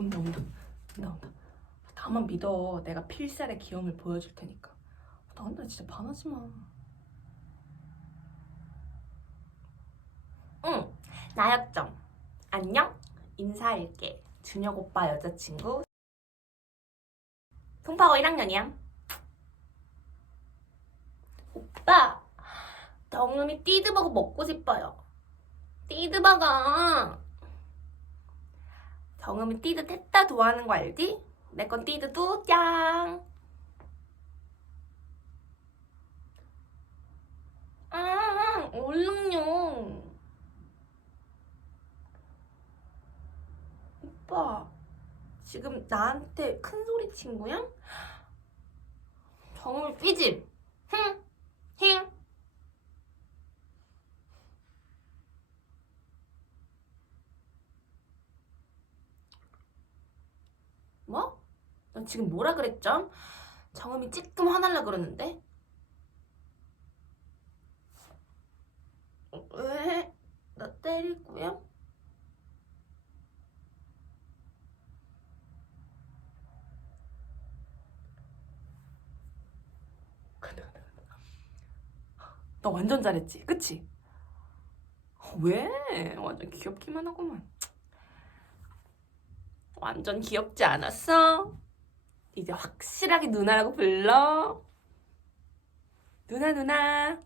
온다 온다 온다 온다 나만 믿어 내가 필살의 귀여움을 보여줄 테니까 나한테 진짜 반하지 마 응, 나였정. 안녕? 인사할게. 준혁 오빠 여자친구. 송파고 1학년이야. 오빠, 덩음이 띠드버거 먹고 싶어요. 띠드버거. 덩음이 띠드 tet다 좋아하는 거 알지? 내 건 띠드도 짱. 아, 얼른요. 오빠, 지금 나한테 큰 소리 친 거야? 정말 삐짐. 흥, 힝. 뭐? 나 지금 뭐라 그랬죠? 정음이 찌끔 화날라 그러는데? 왜? 나 때릴 거야? 나 완전 잘했지 그치? 왜? 완전 귀엽기만 하구만 완전 귀엽지 않았어? 이제 확실하게 누나라고 불러. 누나 누나